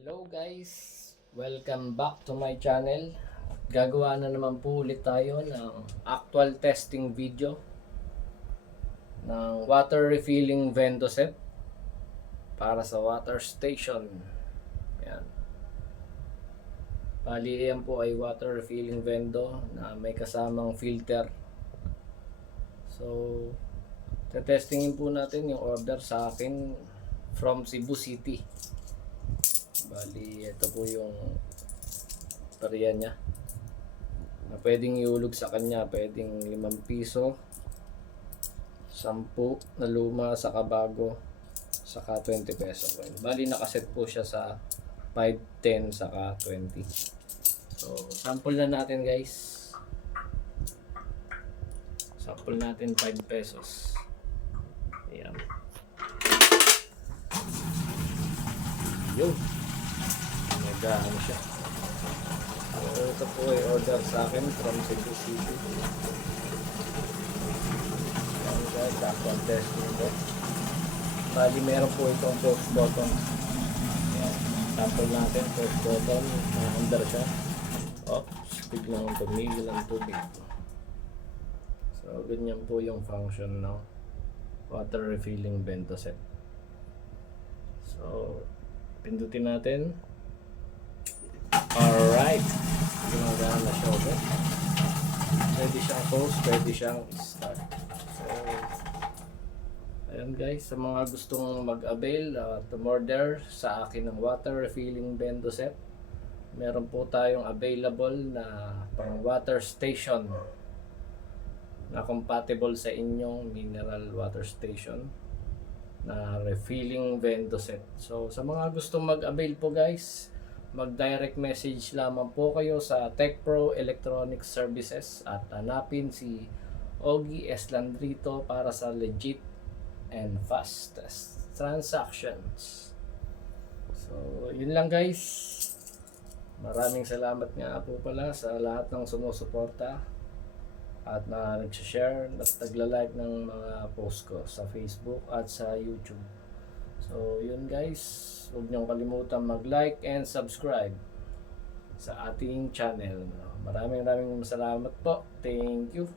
Hello guys! Welcome back to my channel. Gagawa na naman po ulit tayo ng actual testing video ng water refilling vento set para sa water station. Yan. Bali yan po ay water refilling vento na may kasamang filter. So, testingin po natin yung order sa akin from Cebu City. Bali, ito po yung tariya niya na pwedeng iulog sa kanya. Pwedeng 5 piso, 10 na luma, saka bago, saka 20 peso. Bali, nakaset po siya sa 5, 10, saka 20. So, sample na natin guys. Sample natin 5 pesos. Ayan. Yun. Ano siya. So, ito po ay order sa akin from Cebu City. Ayan guys, actual testing ko. Bali, meron po itong push button. Ayan, sample natin, push button. Under siya. Oops, biglang tumigil ang tubig. So, ganyan po yung function ng water refilling vento set. So, pindutin natin. Alright, gumagana na siya ulit. Pwede siyang close, pwede siyang start. So, ayun guys, sa mga gustong mag-avail to order sa akin ng water refilling vento set, meron po tayong available na pang water station na compatible sa inyong mineral water station na refilling vento set. So, sa mga gustong mag-avail po guys, mag-direct message lamang po kayo sa TechPro Electronic Services at hanapin si Ogie Eslandrito para sa legit and fastest transactions. So, yun lang guys. Maraming salamat nga po pala sa lahat ng sumusuporta at na nag-share at nagla-like ng mga post ko sa Facebook at sa YouTube. So, yun guys. Huwag niyong kalimutan mag-like and subscribe sa ating channel. Maraming salamat po. Thank you.